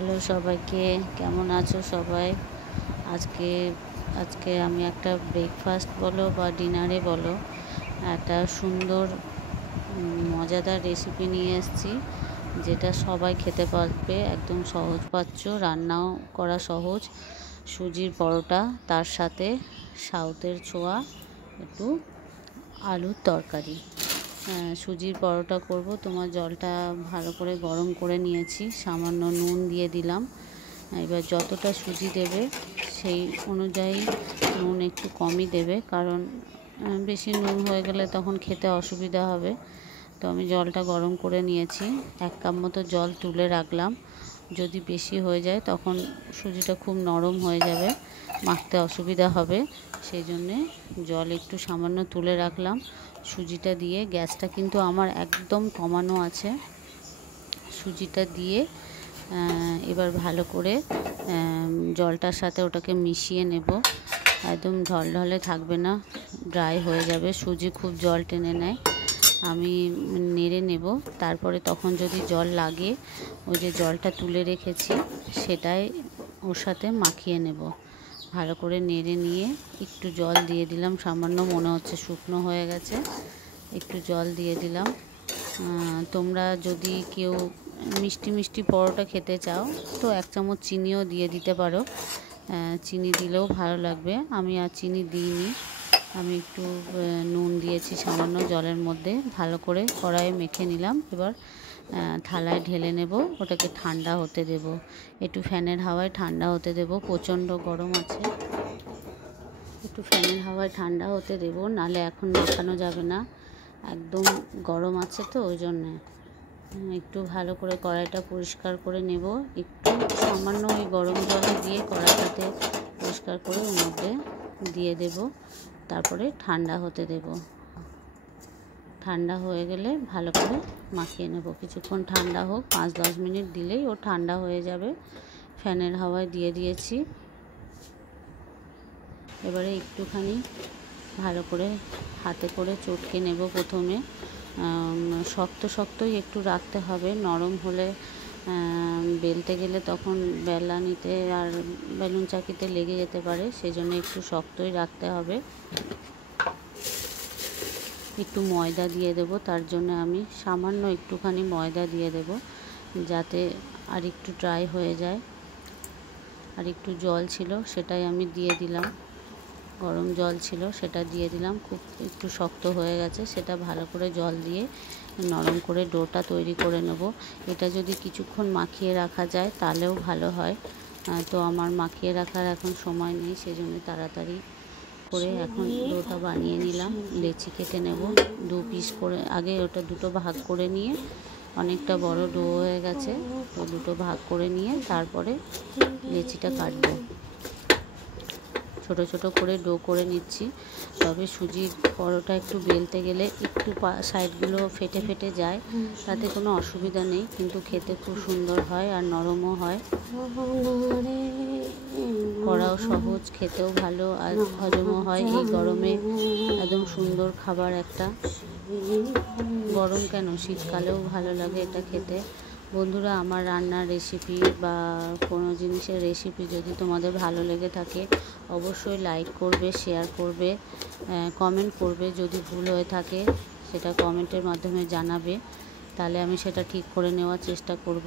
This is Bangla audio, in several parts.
হ্যালো সবাইকে, কেমন আছো সবাই? আজকে আজকে আমি একটা ব্রেকফাস্ট বলো বা ডিনারে বলো, একটা সুন্দর মজাদার রেসিপি নিয়ে এসেছি, যেটা সবাই খেতে পারবে। একদম সহজপাচ্য, রান্নাও করা সহজ। সুজির পরোটা, তার সাথে সাউথের ছোঁয়া একটু আলুর তরকারি। সুজির পরোটা করব। তোমার জলটা ভালো করে গরম করে নিয়েছি, সামান্য নুন দিয়ে দিলাম। এবার যতটা সুজি দেবে সেই অনুযায়ী নুন একটু কমই দেবে, কারণ বেশি নুন হয়ে গেলে তখন খেতে অসুবিধা হবে। তো আমি জলটা গরম করে নিয়েছি, 1 কাপ মতো জল তুলে রাখলাম। যদি বেশি হয়ে যায় তখন সুজিটা খুব নরম হয়ে যাবে, মাখতে অসুবিধা হবে। সেই জন্যে জল একটু সামান্য তুলে রাখলাম। সুজিটা দিয়ে, গ্যাসটা কিন্তু আমার একদম কমানো আছে। সুজিটা দিয়ে এবার ভালো করে জলটার সাথে ওটাকে মিশিয়ে নেব। একদম ঢলঢলে থাকবে না, ড্রাই হয়ে যাবে। সুজি খুব জল টেনে নেয়। আমি নেড়ে নেব, তারপরে তখন যদি জল লাগে, ওই যে জলটা তুলে রেখেছি সেটাই ওর সাথে মাখিয়ে নেব। ভালো করে নেড়ে নিয়ে একটু জল দিয়ে দিলাম, সামান্য, মনে হচ্ছে শুকনো হয়ে গেছে, একটু জল দিয়ে দিলাম। তোমরা যদি কেউ মিষ্টি মিষ্টি পরোটা খেতে চাও তো 1 চামচ চিনিও দিয়ে দিতে পারো, চিনি দিলেও ভালো লাগবে। আমি আর চিনি দিইনি, আমি একটু নুন দিয়েছি সামান্য জলের মধ্যে। ভালো করে কড়াইয়ে মেখে নিলাম। এবার থালায় ঢেলে নেব, ওটাকে ঠান্ডা হতে দেব, একটু ফ্যানের হাওয়ায় ঠান্ডা হতে দেব। প্রচণ্ড গরম আছে, একটু ফ্যানের হাওয়ায় ঠান্ডা হতে দেব, নালে এখন মাখানো যাবে না, একদম গরম আছে। তো ওই জন্যে একটু ভালো করে কড়াইটা পরিষ্কার করে নেব। একটু সামান্য ওই গরম জলে দিয়ে কড়াইটাতে পরিষ্কার করে ওর মধ্যে দিয়ে দেব, তারপরে ঠান্ডা হতে দেব। ঠান্ডা হয়ে গেলে ভালো করে মাখিয়ে নেব। কিছুক্ষণ ঠান্ডা হোক, 5-10 মিনিট দিলেই ও ঠান্ডা হয়ে যাবে। ফ্যানের হাওয়ায় দিয়ে দিয়েছি। এবারে একটুখানি ভালো করে হাতে করে চটকে নেব। প্রথমে শক্ত শক্তই একটু রাখতে হবে, নরম হলে বেলতে গেলে তখন বেলনিতে আর বেলুন চাকিতে লেগে যেতে পারে, সেই জন্য একটু শক্তই রাখতে হবে। একটু ময়দা দিয়ে দেব, তার জন্য আমি সামান্য একটুখানি ময়দা দিয়ে দেব, যাতে আর একটু ড্রাই হয়ে যায়। আর একটু জল ছিল, সেটাই আমি দিয়ে দিলাম, গরম জল ছিল সেটা দিয়ে দিলাম। খুব একটু শক্ত হয়ে গেছে, সেটা ভালো করে জল দিয়ে নরম করে ডোটা তৈরি করে নেব। এটা যদি কিছুক্ষণ মাখিয়ে রাখা যায় তাহলেও ভালো হয়, তো আমার মাখিয়ে রাখার এখন সময় নেই, সেজন্য তাড়াতাড়ি করে এখন ডোটা বানিয়ে নিলাম। লেচি কেটে নেব 2 পিস করে, আগে ওটা দুটো ভাগ করে নিয়ে, অনেকটা বড় ডো হয়ে গেছে, তো দুটো ভাগ করে নিয়ে তারপরে লেচিটা কাটবো। ছোট ছোট করে ডো করে নিচ্ছি। তবে সুজির পরোটা একটু বেলতে গেলে একটু সাইডগুলো ফেটে ফেটে যায়, তাতে কোনো অসুবিধা নেই, কিন্তু খেতে খুব সুন্দর হয় আর নরমও হয়। করাও সহজ, খেতেও ভালো আর হজমও হয়। এই গরমে একদম সুন্দর খাবার একটা। গরম কেন, শীতকালেও ভালো লাগে এটা খেতে। বন্ধুরা, আমার রান্নার রেসিপি বা কোনো জিনিসের রেসিপি যদি তোমাদের ভালো লেগে থাকে, অবশ্যই লাইক করবে, শেয়ার করবে, কমেন্ট করবে। যদি ভুল হয়ে থাকে সেটা কমেন্টের মাধ্যমে জানাবে, তাহলে আমি সেটা ঠিক করে নেওয়ার চেষ্টা করব।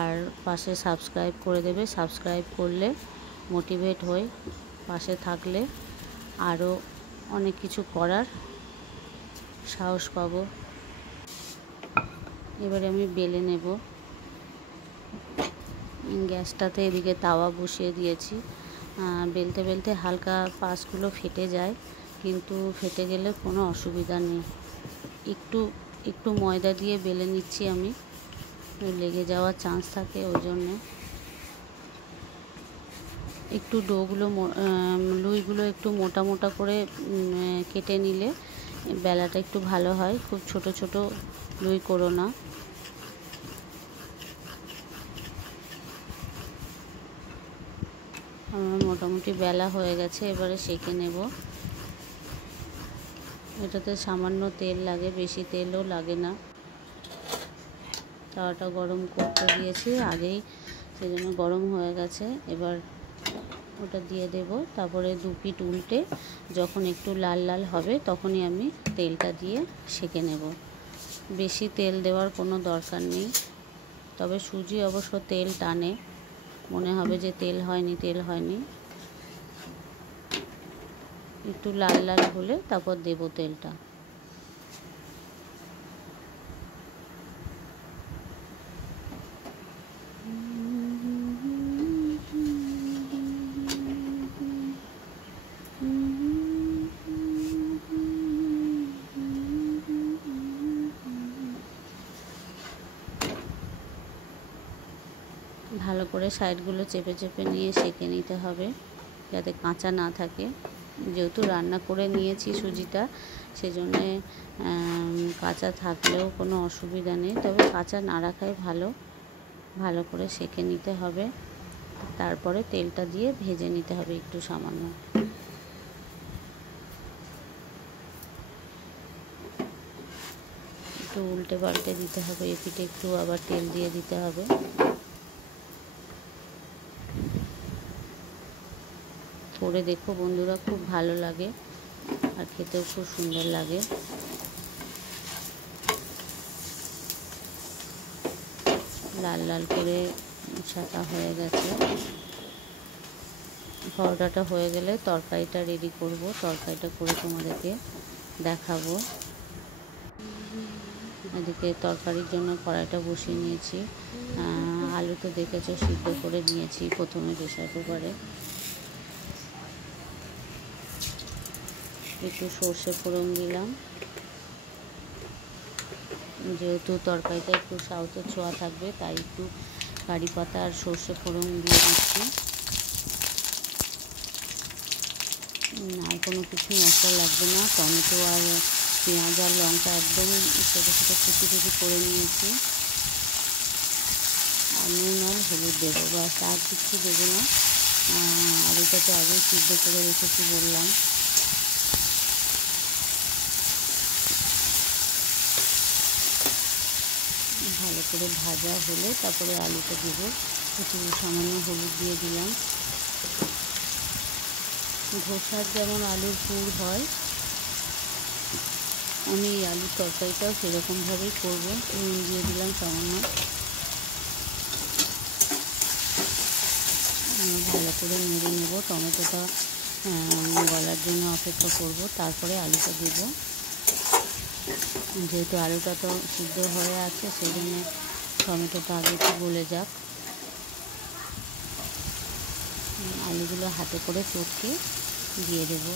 আর পাশে সাবস্ক্রাইব করে দেবে, সাবস্ক্রাইব করলে মোটিভেট হই, পাশে থাকলে আরও অনেক কিছু করার সাহস পাবো। এবারে আমি বেলে নেব। গ্যাসটাতে এদিকে তাওয়া বসিয়ে দিয়েছি। বেলতে বেলতে হালকা পাশগুলো ফেটে যায়, কিন্তু ফেটে গেলে কোনো অসুবিধা নেই। একটু একটু ময়দা দিয়ে বেলে নিচ্ছি আমি, লেগে যাওয়ার চান্স থাকে, ওই জন্যে। একটু ডোগুলো লুইগুলো একটু মোটা মোটা করে কেটে নিলে বেলাটা একটু ভালো হয়। খুব ছোট ছোট লুই করো না। আমার মোটামুটি বেলা হয়ে গেছে, এবারে সেঁকে নেব। এটাতে সামান্য তেল লাগে, বেশি তেলও লাগে না। তাওয়াটা গরম করতে দিয়েছি, আগেই সেই জন্য গরম হয়ে গেছে। এবার ওটা দিয়ে দেব, তারপরে 2 পিঠ উল্টে যখন একটু লাল লাল হবে তখনই আমি তেলটা দিয়ে সেঁকে নেব। বেশি তেল দেওয়ার কোনো দরকার নেই, তবে সুজি অবশ্য তেল টানে, মনে হবে যে তেল হয়নি। একটু লাল লাল হলে তারপর দেব তেলটা। ভালো করে সাইডগুলো চেপে চেপে নিয়ে সেঁকে নিতে হবে যাতে কাঁচা না থাকে। যেহেতু রান্না করে নিয়েছি সুজিটা, সেজন্যে কাঁচা থাকলেও কোনো অসুবিধা নেই, তবে কাঁচা না রাখাই ভালো করে সেঁকে নিতে হবে। তারপরে তেলটা দিয়ে ভেজে নিতে হবে একটু সামান্য। একটু উল্টে পাল্টে দিতে হবে, এপিঠে একটু আবার তেল দিয়ে দিতে হবে। করে দেখো বন্ধুরা, খুব ভালো লাগে আর খেতেও খুব সুন্দর লাগে। লাল লাল করে ছাকা হয়ে গেছে। পরোটাটা হয়ে গেলে তরকারিটা রেডি করব, তরকারিটা করে তোমাদেরকে দেখাবো। এদিকে তরকারির জন্য কড়াইটা বসিয়ে নিয়েছি। আলু তো দেখেছো সিদ্ধ করে নিয়েছি প্রথমে প্রেসার কুকারে। একটু সর্ষে ফোড়ন দিলাম, যেহেতু তরকারিটা একটু সাউথের ছোঁয়া থাকবে তাই একটু কারি পাতা আর সর্ষে ফোড়ন দিয়ে দিচ্ছি। আর কোনো কিছু মশলা লাগবে না। টমেটো আর পেঁয়াজ আর লঙ্কা একদম ছোটো ছোটো কুচি করে নিয়েছি। আর নুন আর হলুদ দেবো, ব্যাস, আর কিছু দেবো না। আলুটা তো আগেই সিদ্ধ করে রেখেছি বললাম। ভালো করে ভাজা হলে তারপরে আলুটা দেবো। একটু সামান্য হলুদ দিয়ে দিলাম। ধোসার যেমন আলুর পুর হয়, আমি এই আলুর তরকারিটাও সেরকমভাবেই করবো। নুন দিয়ে দিলাম সামান্য। ভালো করে নেড়ে নেব। টমেটোটা গলার জন্য অপেক্ষা করব, তারপরে আলুটা দেব। যেহেতু আলুটা তো সিদ্ধ হয়ে আছে, সেই জন্য টমেটোটা আগে একটু গলে যাক। আলুগুলো হাতে করে চটকে দিয়ে দেব।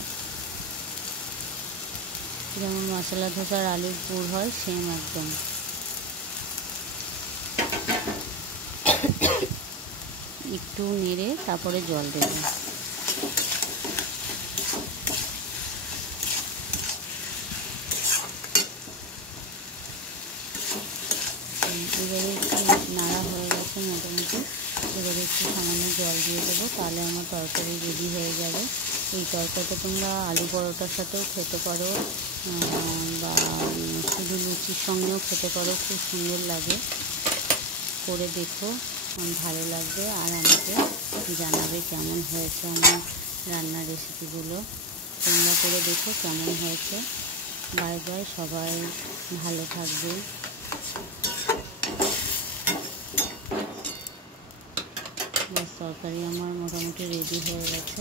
যেমন মশলা ধোসার আলুর পুর হয় সেম একদম। একটু নেড়ে তারপরে জল দেব। এবারে একটু নাড়া হয়ে গেছে মোটামুটি। এবারে একটু সামান্য জল দিয়ে দেবো, তাহলে আমার তরকারি রেডি হয়ে যাবে। এই তরকারিটা তোমরা আলু পরোটার সাথেও খেতে পারো, বা শুধু লুচির সঙ্গেও খেতে পারো, খুব সুন্দর লাগে। করে দেখো, ভালো লাগবে। আর আমাকে জানাবে কেমন হয়েছে আমার রান্নার রেসিপিগুলো। তোমরা করে দেখো কেমন হয়েছে। বাই বাই, সবাই ভালো থাকবে। তরকারি আমার মোটামুটি রেডি হয়ে গেছে।